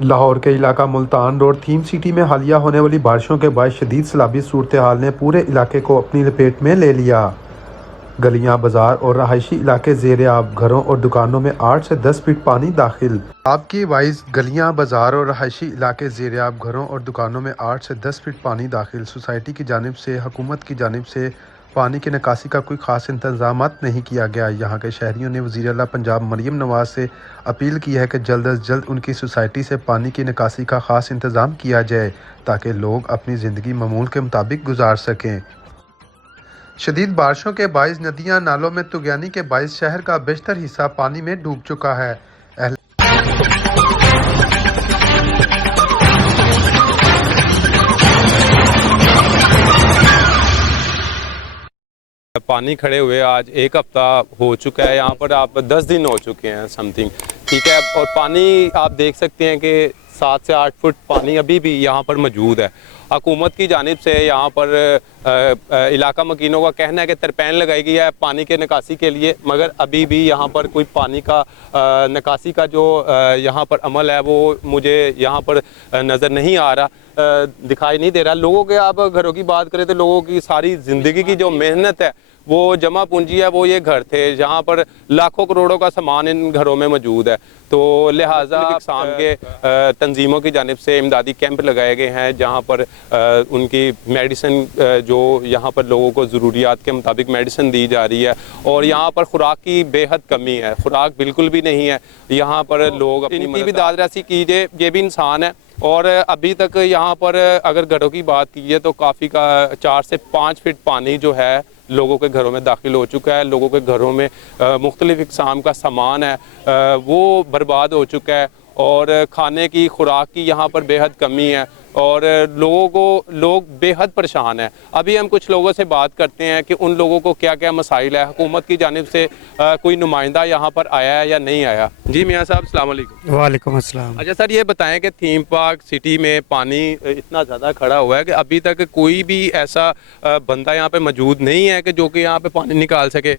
لاہور کے علاقہ Multan road theme city میں حالیہ ہونے والی بارشوں کے باعث شدید سیلابی صورتحال نے پورے علاقے کو اپنی لپیٹ میں لے لیا۔ گلیاں، بازار اور رہائشی علاقے زیر آب، گھروں اور دکانوں میں 8 سے 10 فٹ پانی داخل۔ آب کی باعث گلیاں، بازار اور رہائشی علاقے زیر آب، گھروں اور دکانوں میں 8 سے 10 فٹ پانی داخل۔ سوسائٹی کی جانب سے حکومت کی جانب سے پانی کی نکاسی کا کوئی خاص انتظامات نہیں کیا گیا۔ یہاں کے شہریوں نے وزیر اعلیٰ پنجاب مریم نواز سے اپیل کی ہے کہ جلد از جلد ان کی سوسائٹی سے پانی کی نکاسی کا خاص انتظام کیا جائے تاکہ لوگ اپنی زندگی معمول کے مطابق گزار سکیں۔ شدید بارشوں کے باعث ندیاں، نالوں میں طغیانی کے باعث شہر کا بیشتر حصہ پانی میں ڈوب چکا ہے۔ پانی کھڑے ہوئے آج 1 ہفتہ ہو چکا ہے، یہاں پر آپ 10 دن ہو چکے ہیں سم تھنگ، ٹھیک ہے، اور پانی آپ دیکھ سکتے ہیں کہ 7 سے 8 فٹ پانی ابھی بھی یہاں پر موجود ہے۔ حکومت کی جانب سے یہاں پر علاقہ مکینوں کا کہنا ہے کہ ترپین لگائی گئی ہے پانی کے نکاسی کے لیے، مگر ابھی بھی یہاں پر کوئی پانی کا نکاسی کا جو یہاں پر عمل ہے وہ مجھے یہاں پر نظر نہیں آ رہا، دکھائی نہیں دے رہا۔ لوگوں کے آپ گھروں کی بات کریں تو لوگوں کی ساری زندگی کی جو محنت ہے، وہ جمع پونجی ہے، وہ یہ گھر تھے جہاں پر لاکھوں کروڑوں کا سامان ان گھروں میں موجود ہے، تو لہٰذا اقسام کے تنظیموں کی جانب سے امدادی کیمپ لگائے گئے ہیں جہاں پر ان کی میڈیسن جو یہاں پر لوگوں کو ضروریات کے مطابق میڈیسن دی جا رہی ہے، اور یہاں پر خوراک کی بے حد کمی ہے، خوراک بالکل بھی نہیں ہے یہاں پر۔ لوگ ان کی بھی داد رسی کیجیے، یہ بھی انسان ہے، اور ابھی تک یہاں پر اگر گھروں کی بات کیجیے تو کافی کا 4 سے 5 فٹ پانی جو ہے لوگوں کے گھروں میں داخل ہو چکا ہے۔ لوگوں کے گھروں میں مختلف اقسام کا سامان ہے وہ برباد ہو چکا ہے، اور کھانے کی، خوراک کی یہاں پر بے حد کمی ہے، اور لوگ بے حد پریشان ہیں۔ ابھی ہم کچھ لوگوں سے بات کرتے ہیں کہ ان لوگوں کو کیا کیا مسائل ہے، حکومت کی جانب سے کوئی نمائندہ یہاں پر آیا ہے یا نہیں آیا۔ جی میاں صاحب السلام علیکم۔ وعلیکم السلام۔ اچھا سر، یہ بتائیں کہ تھیم پارک سٹی میں پانی اتنا زیادہ کھڑا ہوا ہے کہ ابھی تک کوئی بھی ایسا بندہ یہاں پہ موجود نہیں ہے کہ جو کہ یہاں پہ پانی نکال سکے۔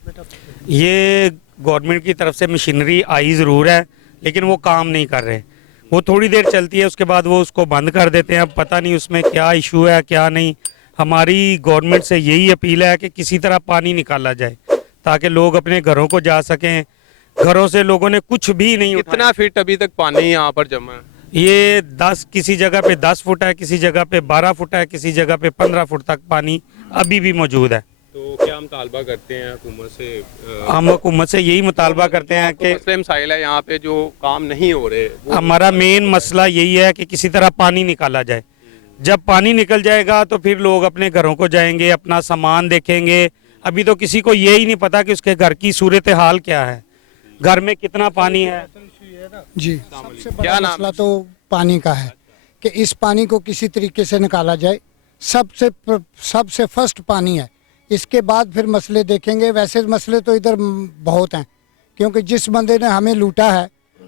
یہ گورنمنٹ کی طرف سے مشینری آئی ضرور ہے لیکن وہ کام نہیں کر رہے، وہ تھوڑی دیر چلتی ہے اس کے بعد وہ اس کو بند کر دیتے ہیں۔ اب پتہ نہیں اس میں کیا ایشو ہے کیا نہیں۔ ہماری گورنمنٹ سے یہی اپیل ہے کہ کسی طرح پانی نکالا جائے تاکہ لوگ اپنے گھروں کو جا سکیں۔ گھروں سے لوگوں نے کچھ بھی نہیں اٹھایا۔ کتنا فٹ ابھی تک پانی یہاں پر جمع ہے؟ یہ 10 کسی جگہ پہ 10 فٹ ہے، کسی جگہ پہ 12 فٹ ہے، کسی جگہ پہ 15 فٹ تک پانی ابھی بھی موجود ہے۔ تو کیا ہم مطالبہ کرتے ہیں حکومت سے؟ ہم حکومت سے یہی مطالبہ کرتے ہیں کہ مسئلے مسائل ہے یہاں پہ جو کام نہیں ہو رہے، ہمارا مین مسئلہ یہی ہے کہ کسی طرح پانی نکالا جائے۔ جب پانی نکل جائے گا تو پھر لوگ اپنے گھروں کو جائیں گے، اپنا سامان دیکھیں گے۔ ابھی تو کسی کو یہی نہیں پتا کہ اس کے گھر کی صورتحال کیا ہے، گھر میں کتنا پانی ہے۔ جی، سب سے بڑا مسئلہ تو پانی کا ہے کہ اس پانی کو کسی طریقے سے نکالا جائے۔ سب سے فرسٹ پانی ہے، اس کے بعد پھر مسئلے دیکھیں گے۔ ویسے مسئلے تو ادھر بہت ہیں کیونکہ جس بندے نے ہمیں لوٹا ہے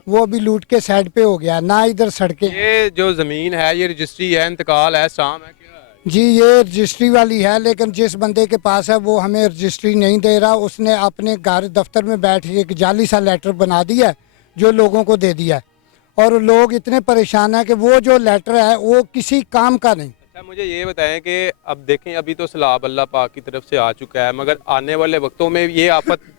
وہ ابھی لوٹ کے سائڈ پہ ہو گیا، نہ ادھر سڑکیں۔ یہ جو زمین ہے یہ رجسٹری ہے، انتقال ہے، سام ہے، کیا ہے؟ جی یہ رجسٹری والی ہے، لیکن جس بندے کے پاس ہے وہ ہمیں رجسٹری نہیں دے رہا۔ اس نے اپنے گھر دفتر میں بیٹھ کے ایک جعلی سا لیٹر بنا دیا ہے جو لوگوں کو دے دیا ہے، اور لوگ اتنے پریشان ہیں کہ وہ جو لیٹر ہے وہ کسی کام کا نہیں۔ اچھا مجھے یہ بتائیں کہ اب دیکھیں ابھی تو سیلاب اللہ پاک کی طرف سے آ چکا ہے، مگر آنے والے وقتوں میں یہ آفت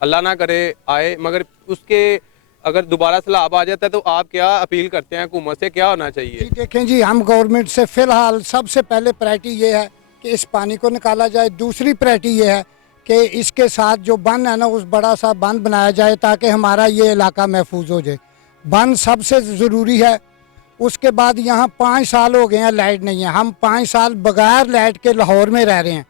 اللہ نہ کرے آئے، مگر اس کے اگر دوبارہ سیلاب آ جاتا ہے تو آپ کیا اپیل کرتے ہیں حکومت سے، کیا ہونا چاہیے؟ جی دیکھیں جی، ہم گورنمنٹ سے فی الحال سب سے پہلے پرائرٹی یہ ہے کہ اس پانی کو نکالا جائے۔ دوسری پرائرٹی یہ ہے کہ اس کے ساتھ جو بند ہے نا، اس بڑا سا بند بنایا جائے تاکہ ہمارا یہ علاقہ محفوظ ہو جائے۔ بند سب سے ضروری ہے۔ اس کے بعد یہاں 5 سال ہو گئے ہیں لائٹ نہیں ہے، ہم 5 سال بغیر لائٹ کے لاہور میں رہ رہے ہیں۔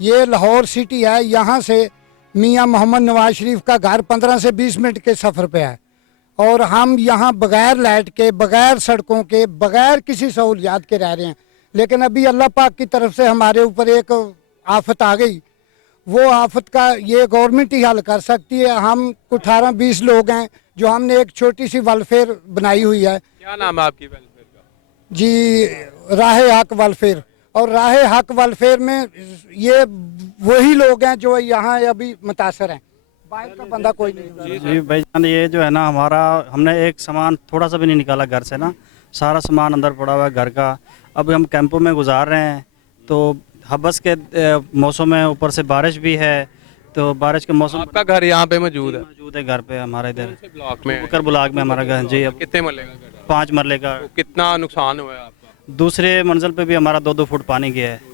یہ لاہور سٹی ہے، یہاں سے میاں محمد نواز شریف کا گھر 15 سے 20 منٹ کے سفر پہ ہے، اور ہم یہاں بغیر لائٹ کے، بغیر سڑکوں کے، بغیر کسی سہولیات کے رہ رہے ہیں۔ لیکن ابھی اللہ پاک کی طرف سے ہمارے اوپر ایک آفت آ گئی، وہ آفت کا یہ گورنمنٹ ہی حل کر سکتی ہے۔ ہم 18-20 لوگ ہیں جو ہم نے ایک چھوٹی سی ویلفیئر بنائی ہوئی ہے۔ کیا نام ہے آپ کی ویلفیئر کا؟ جی راہ حق ویلفیئر، اور راہ حق ویلفیئر میں یہ وہی لوگ ہیں جو یہاں ابھی متاثر ہیں۔ बाहर का बंदा कोई नहीं। जी भाईजान, ये जो है ना हमारा, हमने एक सामान थोड़ा सा भी नहीं निकाला घर से ना, सारा सामान अंदर पड़ा हुआ है घर का। अब हम कैंपों में गुजार रहे हैं, तो हबस के मौसम में ऊपर से बारिश भी है, तो बारिश के मौसम आपका घर यहाँ पे मौजूद है? मौजूद है घर पे हमारा इधर ब्लॉक में है? बकर ब्लॉक में हमारा घर जी। अब कितने मरले का घर है? 5 मरले का। तो कितना नुकसान हुआ है आपका? दूसरे मंजिल पे भी हमारा 2-2 फुट पानी गया है।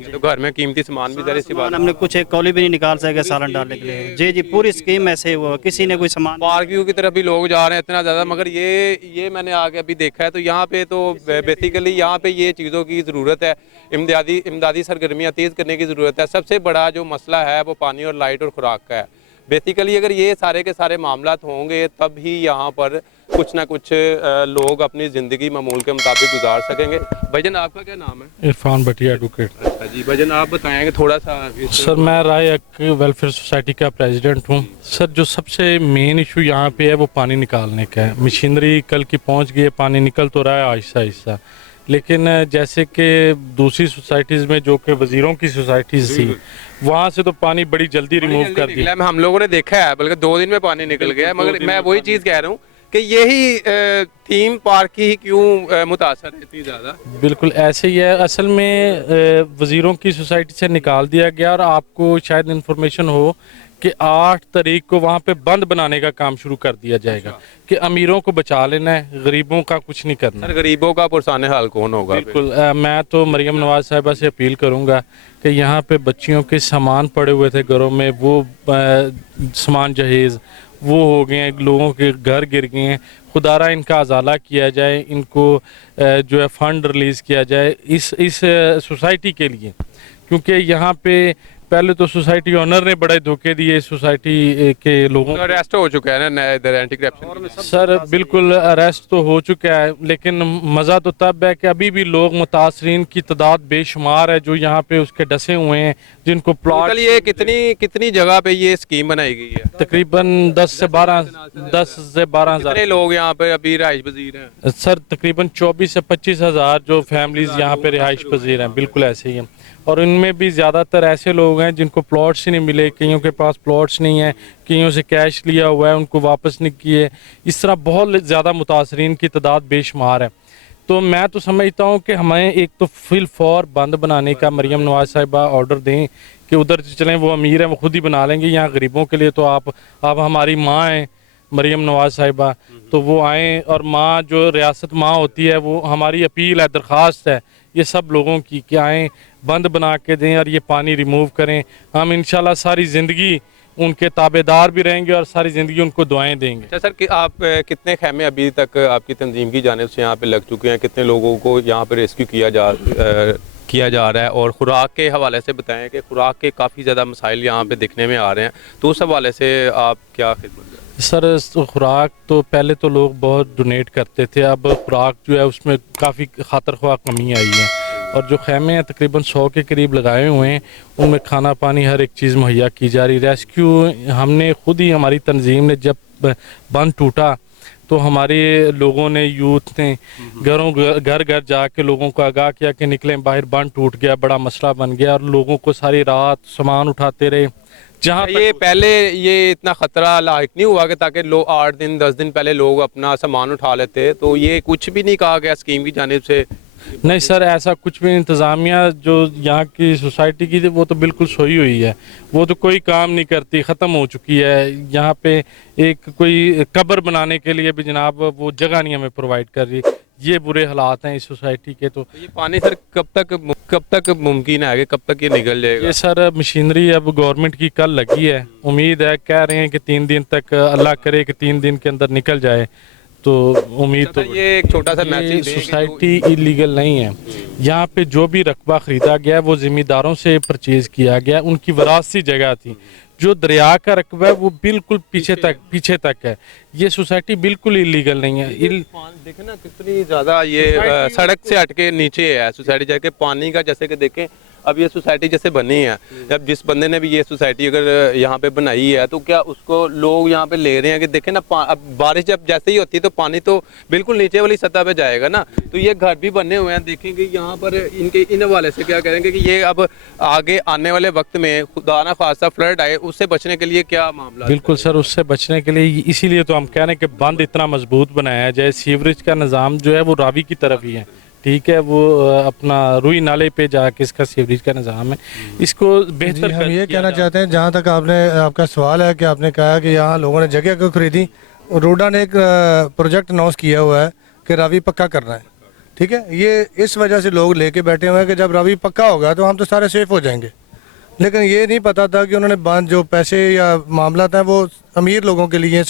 ये तो घर में कीमती सामान भी जरा सी बात। सामान हमने कुछ एक कौली भी नहीं निकाल सके सालन डालने के लिए। जी जी, पूरी स्कीम ऐसे ही हुआ, किसी ने कोई सामान। पार्क व्यू की तरफ भी लोग जा रहे हैं इतना ज़्यादा, मगर ये मैंने आगे अभी देखा है तो यहाँ पे तो बेसिकली यहाँ पे ये चीज़ों की ज़रूरत है, इमदादी सरगर्मियाँ तेज़ करने की ज़रूरत है। सबसे बड़ा जो मसला है वो पानी और लाइट और खुराक का है। बेसिकली अगर ये सारे के सारे मामलात होंगे तब ही यहाँ पर कुछ ना कुछ लोग अपनी ज़िंदगी मामूल के मुताबिक गुजार सकेंगे। भाईजान आपका क्या नाम है? इरफान भटिया एडवोकेट। अच्छा जी, भाईजान आप बताएंगे थोड़ा सा सर, मैं रायक वेलफेयर सोसाइटी का प्रेसिडेंट हूँ। सर, जो सबसे मेन इशू यहाँ पे है वो पानी निकालने का है। मशीनरी कल की पहुँच गई है, पानी निकल तो रहा है आहिस्ता आहिस्ता, लेकिन जैसे कि दूसरी सोसाइटीज़ में जो कि वज़ीरों की सोसाइटीज़ थी, वहाँ से तो पानी बड़ी जल्दी रिमूव कर दिया। हम लोगों ने देखा है, बल्कि 2 दिन में पानी निकल गया है। मगर मैं वही चीज़ कह रहा हूँ कि यही थीम पार्क ही क्यों मुतासर है इतनी ज़्यादा? बिल्कुल ऐसे ही है। असल में वज़ीरों की सोसाइटी से निकाल दिया गया, और आपको शायद इन्फॉर्मेशन हो कि 8 तारीख को वहाँ पे बंद बनाने का काम शुरू कर दिया जाएगा कि अमीरों को बचा लेना है, गरीबों का कुछ नहीं करना। सर, गरीबों का पुरसाने हाल कौन होगा? बिल्कुल मैं तो मरियम नवाज साहिबा से अपील करूँगा कि यहाँ पे बच्चियों के सामान पड़े हुए थे घरों में, वो सामान जहेज़ वो हो गए हैं, लोगों के घर गिर गए हैं। खुदारा इनका अजाला किया जाए, इनको जो है फंड रिलीज़ किया जाए इस सोसाइटी के लिए, क्योंकि यहाँ पे पहले तो सोसाइटी ऑनर ने बड़े धोखे दिए सोसाइटी के लोगों को। अरेस्ट हो चुका है ना इधर एंटी करप्शन? सर बिल्कुल अरेस्ट तो हो चुका है, लेकिन मज़ा तो तब है कि अभी भी लोग मुतासरीन की तादाद बेशुमार है जो यहाँ पे उसके डसे हुए हैं, जिनको प्लॉट। ये कितनी जगह पे ये स्कीम बनाई गई है? तकरीबन 10 से 12 हज़ार। कितने लोग यहाँ पे अभी रिहाइश पजीर हैं? सर तकरीबन 24 से 25 हज़ार जो फैमिलीज़ यहाँ पे रिहाइश पजीर हैं, बिल्कुल ऐसे ही हैं। और इनमें भी ज़्यादातर ऐसे लोग हैं जिनको प्लॉट्स ही नहीं मिले, कईयों के पास प्लॉट्स नहीं हैं, कईयों से कैश लिया हुआ है उनको वापस नहीं किए। इस तरह बहुत ज़्यादा मुतासरीन की तादाद बेशुमार है। तो मैं तो समझता हूँ कि हमें एक तो फिल फॉर बंद बनाने का मरियम नवाज साहिबा ऑर्डर दें कि उधर चलें, वो अमीर हैं वो खुद ही बना लेंगे। यहाँ गरीबों के लिए तो आप हमारी माँ हैं मरियम नवाज साहिबा, तो वो आएँ, और माँ जो रियासत माँ होती है वो हमारी अपील है, दरख्वास्त है ये सब लोगों की कि आएँ, बंद बना के दें और ये पानी रिमूव करें। हम इंशाल्लाह सारी ज़िंदगी उनके ताबेदार भी रहेंगे और सारी ज़िंदगी उनको दुआएं देंगे। अच्छा सर, कि आप कितने खैमे अभी तक आपकी तंजीम की जानिब से यहाँ पे लग चुके हैं? कितने लोगों को यहाँ पे रेस्क्यू किया जा रहा है? और खुराक के हवाले से बताएं कि खुराक के काफ़ी ज़्यादा मसाइल यहाँ पे दिखने में आ रहे हैं, तो उस हवाले से आप क्या खिदमत करें? सर खुराक तो पहले तो लोग बहुत डोनेट करते थे, अब खुराक जो है उसमें काफ़ी खातर ख्वाह कमी आई है, और जो खैमे हैं तकरीबन 100 के करीब लगाए हुए हैं, उनमें खाना पानी हर एक चीज़ मुहैया की जा रही। रेस्क्यू हमने खुद ही, हमारी तंजीम ने जब बंद टूटा तो हमारे लोगों ने, यूथ ने घर घर जाके लोगों को आगाह किया कि निकलें बाहर, बंद टूट गया, बड़ा मसला बन गया, और लोगों को सारी रात सामान उठाते रहे। जहाँ ये पहले ये इतना ख़तरा लायक नहीं हुआ कि ताकि लोग 8 दिन 10 दिन पहले लोग अपना सामान उठा लेते, तो ये कुछ भी नहीं कहा गया स्कीम की जानिब से? नहीं सर, ऐसा कुछ भी। इंतज़ामिया जो यहाँ की सोसाइटी की थी वो तो बिल्कुल सोई हुई है, वो तो कोई काम नहीं करती, ख़त्म हो चुकी है। यहाँ पे एक कोई कब्र बनाने के लिए भी जनाब वो जगह नहीं हमें प्रोवाइड कर रही। ये बुरे हालात हैं इस सोसाइटी के। तो ये पानी सर कब तक मुमकिन है कि कब तक ये निकल जाएगा? ये सर मशीनरी अब गवर्नमेंट की कल लगी है, उम्मीद है, कह रहे हैं कि 3 दिन तक, अल्लाह करे कि 3 दिन के अंदर निकल जाए, तो उम्मीद तो। ये एक छोटा सा मैसेज, सोसाइटी इलीगल नहीं है। यहाँ पे जो भी रकबा ख़रीदा गया वो ज़िम्मेदारों से परचेज़ किया गया, उनकी वरासती जगह थी। जो दरिया का रकबा है वो बिल्कुल पीछे तक है। ये सोसाइटी बिल्कुल इलीगल नहीं है। देखें ना कितनी ज़्यादा ये सड़क से हटके नीचे है सोसाइटी, जाके पानी का जैसे कि देखें अब ये सोसाइटी जैसे बनी है, जब जिस बंदे ने भी ये सोसाइटी अगर यहाँ पे बनाई है तो क्या उसको लोग यहाँ पे ले रहे हैं कि देखें ना, अब बारिश जब जैसे ही होती है तो पानी तो बिल्कुल नीचे वाली सतह पे जाएगा ना, तो ये घर भी बने हुए हैं, देखेंगे यहाँ पर इनके इन हवाले से क्या करेंगे कि ये अब आगे आने वाले वक्त में खुदा ना खासा फ्लड आए उससे बचने के लिए क्या मामला? बिल्कुल सर, उससे बचने के लिए इसीलिए तो हम कह रहे हैं कि बंद इतना मजबूत बनाया जाए। सीवरेज का निज़ाम जो है वो रावी की तरफ ही है, ठीक है, वो अपना रुई नाले पे जाके इसका सीवरेज का निज़ाम है, इसको बेहतर हम ये कहना चाहते हैं, जहाँ तक आपका सवाल है कि आपने कहा कि यहाँ लोगों ने जगह को खरीदी, रोडा ने एक प्रोजेक्ट अनाउंस किया हुआ है कि रावी पक्का करना है, ठीक है। ये इस वजह से लोग लेके बैठे हुए हैं कि जब रावी पक्का होगा तो हम तो सारे सेफ हो जाएंगे, लेकिन ये नहीं पता था कि उन्होंने बांध जो पैसे या मामला था वो अमीर लोगों के लिए,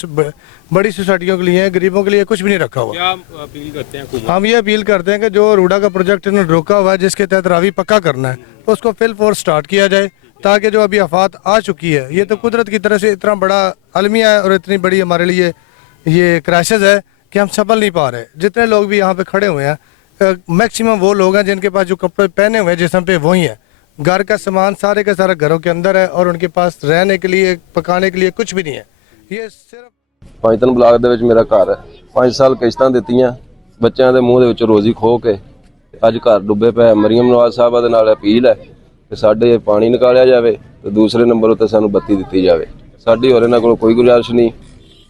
बड़ी सोसाइटियों के लिए, गरीबों के लिए कुछ भी नहीं रखा हुआ। क्या अपील करते हैं? हम ये अपील करते हैं कि जो रूडा का प्रोजेक्ट इन्होंने रोका हुआ है जिसके तहत रावी पक्का करना है, तो उसको फिल फोर्स स्टार्ट किया जाए, ताकि जो अभी आफात आ चुकी है, ये तो कुदरत की तरह से इतना बड़ा अलमिया है और इतनी बड़ी हमारे लिए ये क्राइसिस है कि हम संभल नहीं पा रहे। जितने लोग भी यहाँ पे खड़े हुए हैं, मैक्सिमम वो लोग हैं जिनके पास जो कपड़े पहने हुए हैं जिस्म पे वही है, घर का सामान सारे का सारा घरों के अंदर है और उनके पास रहने के लिए, पकाने के लिए कुछ भी नहीं है। ये सिर्फ ਪੰਜਤਨ ਬਲਾਕ ਦੇ ਵਿੱਚ ਮੇਰਾ ਘਰ ਹੈ। 5 ਸਾਲ ਕਿਸ਼ਤਾਂ ਦਿੱਤੀਆਂ, ਬੱਚਿਆਂ ਦੇ ਮੂੰਹ ਦੇ ਵਿੱਚ ਰੋਜ਼ੀ ਖੋ ਕੇ ਅੱਜ ਘਰ ਡੁੱਬੇ ਪਏ। ਮਰੀਮ ਨਵਾਜ਼ ਸਾਹਿਬਾ ਦੇ ਨਾਲ ਅਪੀਲ ਹੈ ਕਿ ਸਾਡੇ ਪਾਣੀ ਨਿਕਾਲਿਆ ਜਾਵੇ ਤੇ ਦੂਸਰੇ ਨੰਬਰ ਉੱਤੇ ਸਾਨੂੰ ਬੱਤੀ ਦਿੱਤੀ ਜਾਵੇ। ਸਾਡੀ ਹੋਰ ਇਹਨਾਂ ਕੋਲ ਕੋਈ ਗੁਜ਼ਾਰਿਸ਼ ਨਹੀਂ,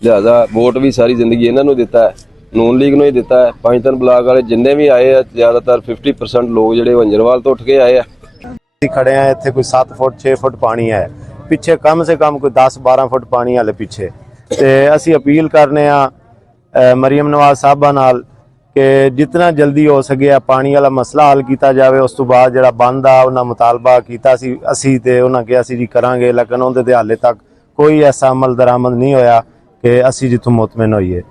ਲਿਹਾਜ਼ਾ ਵੋਟ ਵੀ ਸਾਰੀ ਜ਼ਿੰਦਗੀ ਇਹਨਾਂ ਨੂੰ ਦਿੱਤਾ ਹੈ, ਨੂਨ ਲੀਗ ਨੂੰ ਹੀ ਦਿੱਤਾ ਹੈ। ਪੰਜਤਨ ਬਲਾਕ ਵਾਲੇ ਜਿੰਨੇ ਵੀ ਆਏ ਆ, ਜ਼ਿਆਦਾਤਰ 50% ਲੋਕ ਜਿਹੜੇ ਵੰਜਰਵਾਲ ਤੋਂ ਉੱਠ ਕੇ ਆਏ ਆ। खड़े हैं, इतने कोई 7 फुट 6 फुट पानी है, पिछे कम से कम कोई 10-12 फुट पानी हाले पिछे। ते असी अपील करने मरीम नवाज साहबा नाल कि जितना जल्दी हो सके पानी वाला मसला हल किया जाए। उस तो बाद जिहड़ा बंद आ उन्हां मुतालबा किया सी असी ते उन्हां कहा सी जी करांगे, लेकिन उहदे ते हाले तक कोई ऐसा अमल दरामद नहीं होया कि असी जिथों मुतमिन होईए।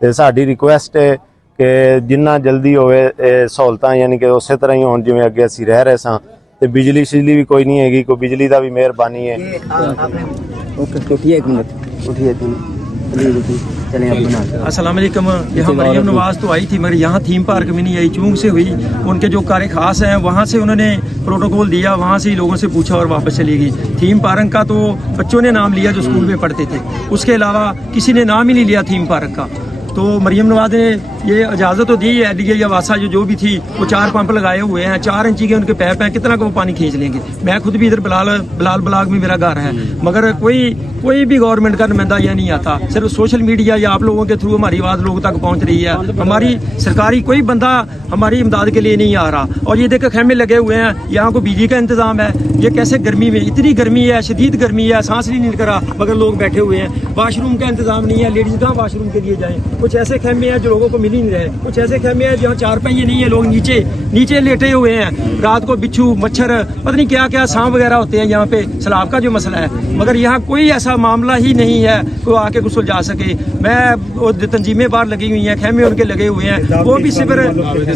ते साडी रिक्वेस्ट है कि जिन्ना जल्दी होवे सहूलतां यानी कि उस तरह ही होण जिवें अगे असी रह रहे सां। ते बिजली शिजली भी कोई नहीं हैगी, कोई बिजली का भी मेहरबानी है। अस्सलाम वालेकुम। यहाँ मरियम नवाज तो आई थी मगर यहाँ थीम पार्क में नहीं आई, चूंक से हुई। उनके जो कार खास हैं वहाँ से उन्होंने प्रोटोकॉल दिया, वहाँ से ही लोगों से पूछा और वापस चली गई। थीम पार्क का तो बच्चों ने नाम लिया जो स्कूल में पढ़ते थे, उसके अलावा किसी ने नाम ही नहीं लिया थीम पार्क का। तो मरियम नवाज ने ये इजाज़त तो दी है, डी या वासा जो भी थी, वो 4 पंप लगाए हुए हैं, 4 इंची के उनके पैप हैं, कितना को वो पानी खींच लेंगे। मैं खुद भी इधर बिलाल ब्लाक में मेरा घर है, मगर कोई भी गवर्नमेंट का नुमाइंदा यहाँ नहीं आता। सिर्फ सोशल मीडिया या आप लोगों के थ्रू हमारी आवाज़ लोगों तक पहुँच रही है, हमारी सरकारी कोई बंदा हमारी इमदाद के लिए नहीं आ रहा। और ये देखो खेमे लगे हुए हैं, यहाँ को बिजली का इंतजाम है। ये कैसे गर्मी में, इतनी गर्मी है, शदीद गर्मी है, सांस नहीं निकल रहा, मगर लोग बैठे हुए हैं। वाशरूम का इंतजाम नहीं है, लेडीज कहाँ वाशरूम के लिए जाएँ। कुछ ऐसे खेमे हैं जो लोगों को मिल ही नहीं रहे, कुछ ऐसे खेमे हैं जहाँ 4 पहिए नहीं है, लोग नीचे लेटे हुए हैं। रात को बिच्छू मच्छर पता नहीं क्या क्या सांप वगैरह होते हैं यहाँ पे, सैलाब का जो मसला है, मगर यहाँ कोई ऐसा मामला ही नहीं है कोई आके कुछ सुलझा सके। मैं तंजीमें बाहर लगी हुई हैं, खेमे उनके लगे हुए हैं, वो भी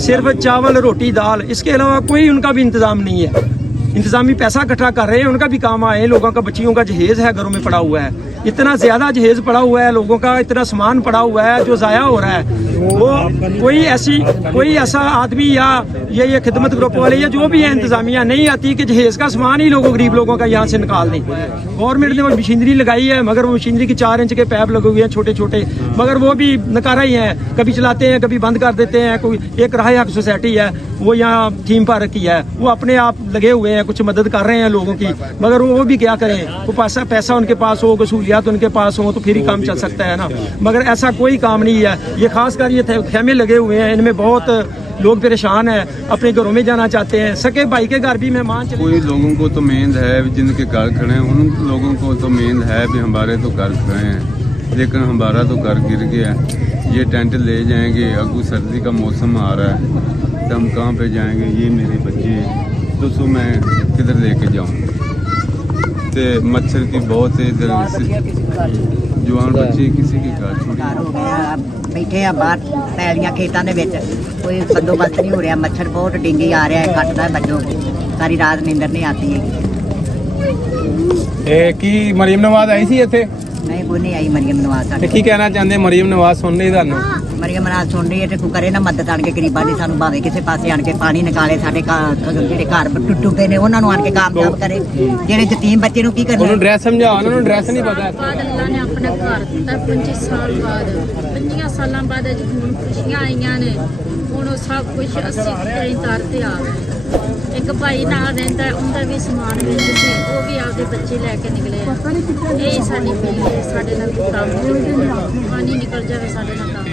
सिर्फ चावल रोटी दाल, इसके अलावा कोई उनका भी इंतजाम नहीं है। इंतजामी पैसा इकट्ठा कर रहे हैं, उनका भी काम आए। लोगों का बच्चियों का जहेज है घरों में पड़ा हुआ है, इतना ज़्यादा जहेज पड़ा हुआ है, लोगों का इतना सामान पड़ा हुआ है जो ज़ाया हो रहा है। वो कोई ऐसा आदमी या ये खिदमत ग्रुप वाले या जो भी है इंतजामिया नहीं आती कि जहेज का सामान ही गरीब लोगों का यहाँ से निकाल दें। गवर्नमेंट ने वो मशीनरी लगाई है, मगर वो मशीनरी के 4 इंच के पैप लगे हुए हैं छोटे छोटे, मगर वो भी नकारा ही हैं, कभी चलाते हैं कभी बंद कर देते हैं। कोई एक राह हक सोसाइटी है, वो यहाँ थीम पार्क की है, वो अपने आप लगे हुए हैं, कुछ मदद कर रहे हैं लोगों की, मगर वो भी क्या करें। वो पैसा उनके पास हो, सहूलियात उनके पास हो तो फिर ही काम चल सकता है ना, मगर ऐसा कोई काम नहीं है। ये खासकर ये खेमे लगे हुए हैं, इनमें बहुत लोग परेशान हैं, अपने घरों में जाना चाहते हैं। सके भाई के घर भी मेहमान चले। कोई लोगों को तो मेंद है जिनके घर खड़े हैं, उन लोगों को तो मेंद है भी हमारे तो घर खड़े हैं, लेकिन हमारा तो घर गिर गया है। ये टेंट ले जाएंगे, अगू सर्दी का मौसम आ रहा है तो हम कहाँ पे जाएंगे। ये मेरे बच्चे तो मैं किधर लेके जाऊँ। तो मच्छर की बहुत है इधर, जवान बच्चे किसी के घर बैठे हैं बाहर पैलियां खेतों के विच, कोई बंदोबस्त नहीं हो रहा। मच्छर बहुत डेंगी आ रहा है, कटता है बच्चों को, सारी रात नींदर नहीं आती है। कि मरीम नवाज आई सी इत्थे? नहीं, कोई नहीं आई मरियम नवाज। की कहना चाहते मरीम नवाज सुन नहीं? ਮਰੀਮ ਨਾਲ ਸੁਣ ਰਹੀ ਹੈ ਤੇ ਕੋਈ ਕਰੇ ਨਾ ਮਦਦ ਆਣ ਕੇ ਗਰੀਬਾਂ ਦੀ, ਸਾਨੂੰ ਭਾਵੇਂ ਕਿਸੇ ਪਾਸੇ ਆਣ ਕੇ ਪਾਣੀ ਨਿਕਾਲੇ, ਸਾਡੇ ਜਿਹੜੇ ਘਰ ਟੁੱਟੇ ਨੇ ਉਹਨਾਂ ਨੂੰ ਆਣ ਕੇ ਕਾਮਯਾਬ ਕਰੇ, ਜਿਹੜੇ ਯਤੀਮ ਬੱਚੇ ਨੂੰ ਕੀ ਕਰਨਾ। ਉਹਨੂੰ ਡਰੈਸ ਸਮਝਾਓ, ਉਹਨਾਂ ਨੂੰ ਡਰੈਸ ਨਹੀਂ ਪਤਾ। ਬਾਅਦ ਅੱਲਾ ਨੇ ਆਪਣਾ ਘਰ ਦਿੱਤਾ 25 ਸਾਲ ਬਾਅਦ, 25 ਸਾਲਾਂ ਬਾਅਦ ਅੱਜ ਹੁਣ ਖੁਸ਼ੀਆਂ ਆਈਆਂ ਨੇ। ਹੁਣ ਉਹ ਸਭ ਕੁਝ ਅਸੀਂ ਤੇਰੀ ਦਰ ਤੇ ਆ ਗਏ। ਇੱਕ ਭਾਈ ਨਾਲ ਰਹਿੰਦਾ, ਉਹਦਾ ਵੀ ਸਮਾਨ ਵਿੱਚ ਸੀ, ਉਹ ਵੀ ਆਪਦੇ ਬੱਚੇ ਲੈ ਕੇ ਨਿਕਲੇ ਆ। ਇਹ ਸਾਡੀ ਪੀੜੀ ਹੈ, ਸਾਡੇ ਨਾਲ ਕੰਮ ਪਾਣੀ ਨਿਕਲ ਜਾਵੇ ਸਾਡੇ ਨਾਲ ਕੰਮ।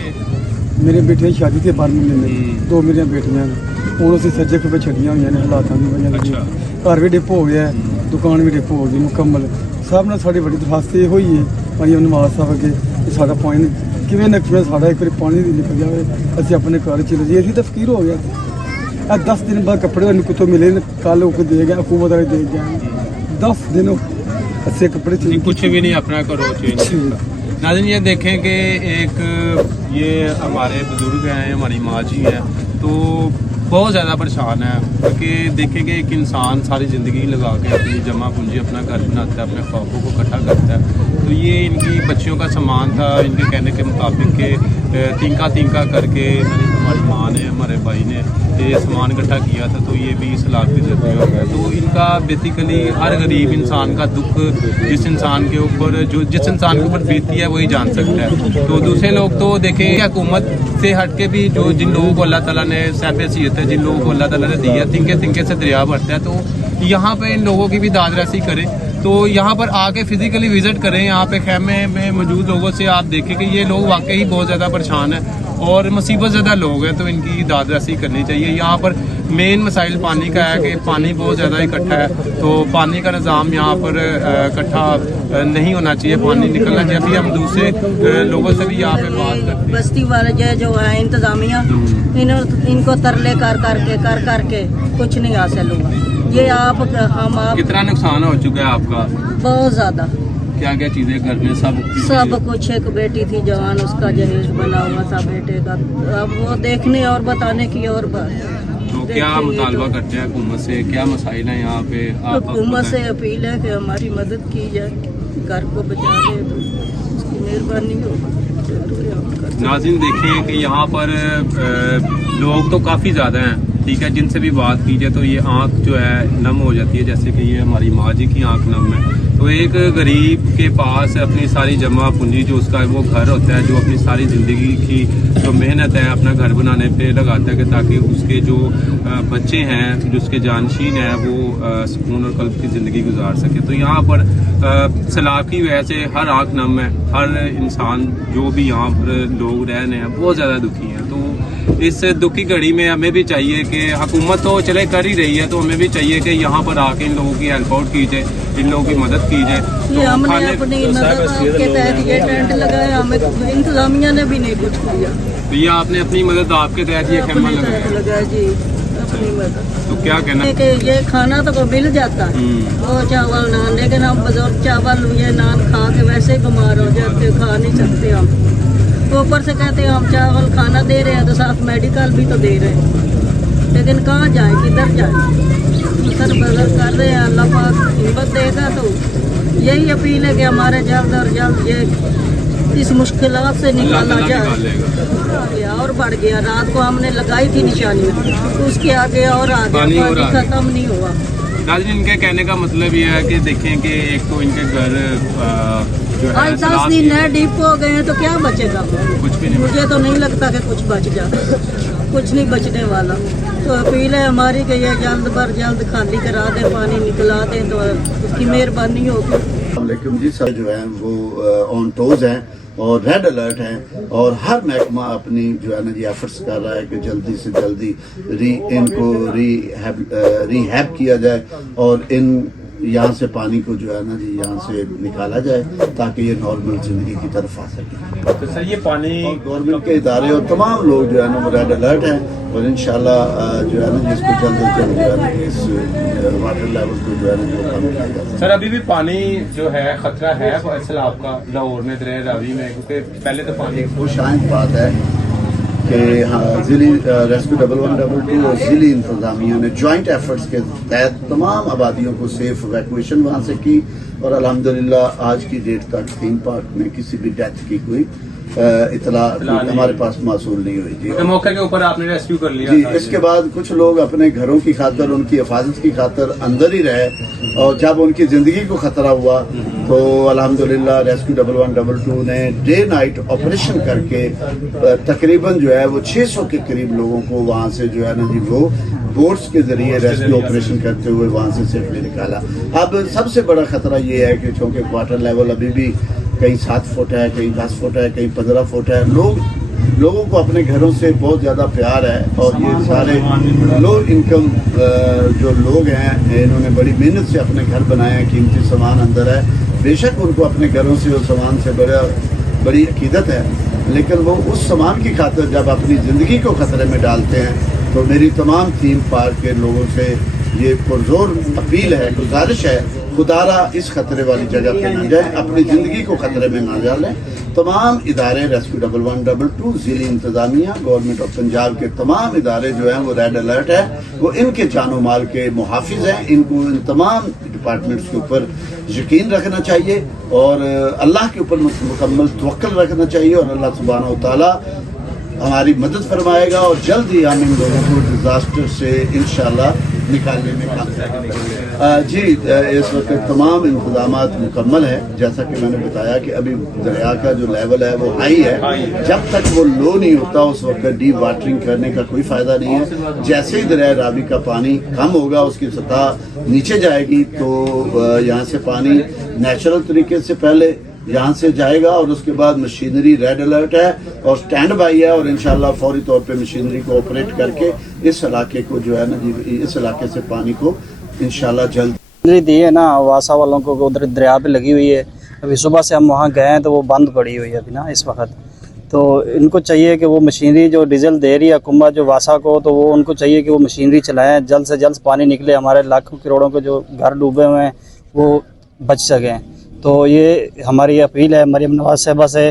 ਮੇਰੇ ਬੇਟੇ ਦੀ ਸ਼ਾਦੀ ਤੇ 12 ਮਹੀਨੇ ਨੇ, 2 ਮੇਰੀਆਂ ਬੇਟੀਆਂ ਨੇ, ਹੁਣ ਅਸੀਂ ਸੱਜੇ ਖੱਬੇ ਛੱਡੀਆਂ ਹੋਈਆਂ ਨੇ ਹਾਲਾਤਾਂ ਦੀ ਵਜ੍ਹਾ ਨਾਲ। ਘਰ ਵੀ ਡਿੱਪ ਹੋ ਗਿਆ, ਦੁਕਾਨ ਵੀ ਡਿੱਪ ਹੋ ਗਈ ਮੁਕੰਮਲ। ਸਭ ਨਾਲ ਸਾਡੀ ਵੱਡੀ ਦਰਖਾਸਤ ਇਹ ਹੋਈ ਹੈ ਮਰੀਮ ਨਵਾਜ਼ ਸਾਹਿਬ ਅੱਗੇ ਕਿ ਸਾਡਾ ਪਾਣੀ ਕਿਵੇਂ ਨਾ ਕਿਵੇਂ ਸਾਡਾ ਇੱਕ ਵਾਰੀ ਪਾਣੀ ਦੀ ਨਿਕਲ ਜਾਵੇ, ਅਸੀਂ ਆਪਣੇ ਘਰ ਚਲੇ ਜਾਈਏ। ਅਸੀਂ ਤਾਂ ਫਕੀਰ ਹੋ ਗਿਆ। ਇਹ 10 ਦਿਨ ਬਾਅਦ ਕੱਪੜੇ ਸਾਨੂੰ ਕਿੱਥੋਂ ਮਿਲੇ ਨੇ, ਕੱਲ ਉਹ ਦੇ ਗਿਆ, ਹਕੂਮਤ ਵਾਲੇ ਦੇ ਗਿਆ। 10 दिन अच्छे कपड़े चाहिए, कुछ भी नहीं अपना करो चेंज। नाज़रीन ये देखें कि एक ये हमारे बुजुर्ग हैं, हमारी माँ जी हैं, तो बहुत ज़्यादा परेशान है क्योंकि देखें कि एक इंसान सारी ज़िंदगी लगा के अपनी जमा पूंजी अपना घर बनाता है, अपने ख्वाबों को इकट्ठा करता है। तो ये इनकी बच्चियों का सामान था, इनके कहने के मुताबिक के तिनका करके हमारी माँ ने, हमारे भाई ने ये सामान इकट्ठा किया था, तो ये भी सलाब की जरूरत हो गया। तो इनका बेसिकली हर गरीब इंसान का दुख जिस इंसान के ऊपर जिस इंसान के ऊपर बीतती है वही जान सकता है। तो दूसरे लोग तो देखें हुकूमत से हट के भी जो जिन लोगों को अल्लाह ताला ने साहिब हैसियत है, जिन लोगों को अल्लाह ताला ने दी है, तिनके से दरिया भरता है, तो यहाँ पे इन लोगों की भी दाद रसी करें। तो यहाँ पर आके फिजिकली विजिट करें, यहाँ पे खेमे में मौजूद लोगों से आप देखें कि ये लोग वाकई बहुत ज़्यादा परेशान हैं और मुसीबत ज़्यादा लोग हैं, तो इनकी दाद रसी करनी चाहिए। यहाँ पर मेन मसाइल पानी का है कि पानी बहुत ज़्यादा इकट्ठा है, तो पानी का निज़ाम यहाँ पर इकट्ठा नहीं होना चाहिए, पानी निकलना चाहिए। अभी हम दूसरे लोगों से भी यहाँ पे बात करते हैं। बस्ती वाले जो है इंतजामिया, इनको तरले कर के कुछ नहीं हासिल हुआ। ये आप कितना नुकसान हो चुका है आपका? बहुत ज्यादा। क्या क्या चीज़ें घर में सब कुछ। एक बेटी थी जवान, उसका जहेज बना हुआ था बेटे का, अब वो देखने और बताने की और बात। तो क्या मुतालबा करते हैं हुकूमत से, क्या मसाइल हैं यहाँ पे? हुकूमत से अपील है कि हमारी मदद की जाए, घर को बचा दे, तो उसकी मेहरबानी हो। नाज़रीन देखें कि यहाँ पर लोग तो काफ़ी ज़्यादा हैं, ठीक है, जिनसे भी बात कीजिए तो ये आँख जो है नम हो जाती है, जैसे कि ये हमारी माँ जी की आँख नम है। तो एक गरीब के पास अपनी सारी जमा पूंजी जो उसका वो घर होता है, जो अपनी सारी ज़िंदगी की जो मेहनत है अपना घर बनाने पे लगाता है कि ताकि उसके जो बच्चे हैं, जो उसके जानशीन हैं, वो सुकून और कल्ब की ज़िंदगी गुजार सके। तो यहाँ पर सैलाब की वजह से हर आँख नम है, हर इंसान जो भी यहाँ पर लोग रह रहे हैं बहुत ज़्यादा दुखी हैं। तो इस दुख की घड़ी में हमें भी चाहिए कि हुकूमत तो चले कर ही रही है, तो हमें भी चाहिए कि यहाँ पर आके इन लोगों की हेल्प आउट की जाए, इन लोगों की मदद की जाए। ये हमने अपनी मदद के तहत ये टेंट लगाया, हमें इंतजामिया ने भी नहीं कुछ किया। तो ये आपने अपनी मदद आपके तहत ये खेमा लगाया जी, अपनी मदद। तो क्या कहना है कि ये खाना तो मिल जाता है, वो चावल नान, लेकिन हम बुजुर्ग चावल ये नान खा के वैसे ही बीमार हो जाते, खा नहीं सकते हम। तो ऊपर से कहते हैं हम चावल खाना दे रहे हैं तो साथ मेडिकल भी तो दे रहे हैं, लेकिन कहाँ जाए, किधर जाए? सर बदल कर रहे हैं, अल्लाह पाक हिम्मत देगा। तो यही अपील है कि हमारे जल्द और जल्द ये इस मुश्किलात से निकाला जाए। और बढ़ गया, रात को हमने लगाई थी निशानियाँ, तो उसके आगे और आगे पानी खत्म नहीं हुआ। नाज़रीन इनके कहने का मतलब ये है कि देखें कि एक तो इनके घर जो है आज 10 दिन नए डीप हो गए हैं, तो क्या बचेगा? कुछ भी नहीं। मुझे तो नहीं लगता कि कुछ बच जाए, कुछ नहीं बचने वाला। तो अपील है हमारी कि ये जल्द बर जल्द खाली करा दे, पानी निकला दे, तो उसकी मेहरबानी होगी। जी सर जो है वो ऑन टोज हैं और रेड अलर्ट हैं, और हर महकमा अपनी जो है ना जी एफर्ट्स कर रहा है कि जल्दी से जल्दी इनको रिहैब किया जाए और इन यहाँ से पानी को जो है ना जी यहाँ से निकाला जाए ताकि ये नॉर्मल जिंदगी की तरफ आ सके। तो सर ये पानी गवर्नमेंट के इदारे और तमाम लोग जो है ना वो रेड अलर्ट हैं, और इंशाल्लाह जो है ना जिसको जल्द से जल्द जो है ना इस वाटर लेवल को जो है ना जो कम किया जाए। सर अभी भी पानी जो है खतरा है सैलाब का लाहौर में, दरिया रावी में, क्योंकि पहले तो पानी खुश बात है कि हाँ ज़िली रेस्क्यू 1112 और ज़िली इंतज़ामिया ने जॉइंट एफर्ट्स के तहत तमाम आबादियों को सेफ इवैक्यूएशन वहाँ से की, और अल्हम्दुलिल्लाह आज की डेट तक थीम पार्क में किसी भी डेथ की कोई इतला हमारे पास मौसूल नहीं हुई जी। तो मौके के ऊपर आपने रेस्क्यू कर लिया जी। इसके बाद कुछ लोग अपने घरों की खातर, उनकी हिफाजत की खातर अंदर ही रहे, और जब उनकी ज़िंदगी को ख़तरा हुआ तो अल्हम्दुलिल्लाह रेस्क्यू 1112 ने डे नाइट ऑपरेशन करके तकरीबन जो है वो 600 के करीब लोगों को वहाँ से जो है ना जी वो बोट्स के जरिए रेस्क्यू ऑपरेशन करते हुए वहाँ से सेफली निकाला। अब सबसे बड़ा खतरा ये है कि चूँकि वाटर लेवल अभी भी कहीं 7 फुट है, कहीं 10 फुट है, कहीं 15 फुट है। लोगों को अपने घरों से बहुत ज़्यादा प्यार है, और ये सारे लो इनकम जो लोग हैं इन्होंने बड़ी मेहनत से अपने घर बनाए हैं, कीमती सामान अंदर है। बेशक उनको अपने घरों से उस सामान से बड़ी अकीदत है, लेकिन वो उस सामान की खातिर जब अपनी ज़िंदगी को ख़तरे में डालते हैं तो मेरी तमाम थीम पार्क के लोगों से ये पुरजोर अपील है, गुजारिश है, खुदारा इस खतरे वाली जगह पे ना जाए, अपनी ज़िंदगी को खतरे में ना डालें। तमाम इदारे रेस्क्यू 1112, ज़िली इंतज़ामिया, गवर्नमेंट ऑफ पंजाब के तमाम इदारे जो हैं वो रेड अलर्ट है, वो इनके जानो माल के मुहाफिज हैं। इनको इन तमाम डिपार्टमेंट्स के ऊपर यकीन रखना चाहिए और अल्लाह के ऊपर मुकम्मल तवक्कुल रखना चाहिए, और अल्लाह सुब्हानहू व तआला हमारी मदद फरमाएगा और जल्द ही हम इन लोगों को डिजास्टर से इंशाल्लाह निकालने में कामयाब होंगे। जी, इस वक्त तमाम इंतजामात मुकम्मल है। जैसा कि मैंने बताया कि अभी दरिया का जो लेवल है वो हाई है, जब तक वो लो नहीं होता उस वक्त डीप वाटरिंग करने का कोई फ़ायदा नहीं है। जैसे ही दरिया रावी का पानी कम होगा, उसकी सतह नीचे जाएगी, तो यहाँ से पानी नेचुरल तरीके से पहले यहाँ से जाएगा, और उसके बाद मशीनरी रेड अलर्ट है और स्टैंड बाई है, और इंशाल्लाह फौरी तौर पे मशीनरी को ऑपरेट करके इस इलाके को जो है ना जी, इस इलाके से पानी को इंशाल्लाह जल्द दी है ना। वासा वालों को उधर दरिया पे लगी हुई है। अभी सुबह से हम वहाँ गए हैं तो वो बंद पड़ी हुई है अभी ना इस वक्त। तो इनको चाहिए कि वो मशीनरी जो डीजल दे रही है हुकूमत जो वासा को, तो वो उनको चाहिए कि वो मशीनरी चलाएँ, जल्द से जल्द पानी निकले, हमारे लाखों करोड़ों के जो घर डूबे हुए हैं वो बच सकें। तो ये हमारी अपील है मरियम नवाज साहिबा से।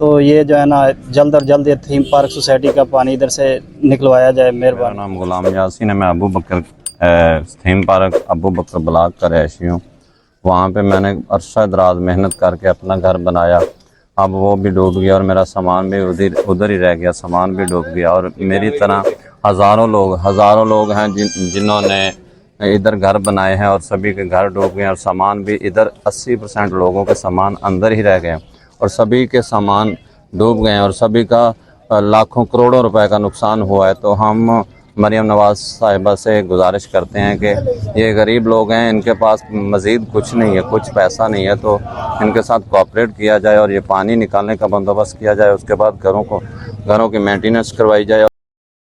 तो ये जो है ना जल्द और जल्द ये थीम पार्क सोसाइटी का पानी इधर से निकलवाया जाए, मेहरबानी। नाम गुलाम यासीन है, मैं अबू बकर थीम पार्क अबू बकर ब्लॉक का रहायशी हूँ। वहाँ पे मैंने अरसा दराज मेहनत करके अपना घर बनाया, अब वो भी डूब गया और मेरा सामान भी उधर ही रह गया, सामान भी डूब गया। और मेरी तरह हज़ारों लोग हैं जिन्होंने इधर घर बनाए हैं और सभी के घर डूब गए और सामान भी इधर 80% लोगों के सामान अंदर ही रह गए और सभी के सामान डूब गए और सभी का लाखों करोड़ों रुपए का नुकसान हुआ है। तो हम मरियम नवाज साहिबा से गुजारिश करते हैं कि ये गरीब लोग हैं, इनके पास मज़ीद कुछ नहीं है, कुछ पैसा नहीं है, तो इनके साथ कोऑपरेट किया जाए और ये पानी निकालने का बंदोबस्त किया जाए। उसके बाद घरों की मेंटेनेंस करवाई जाए।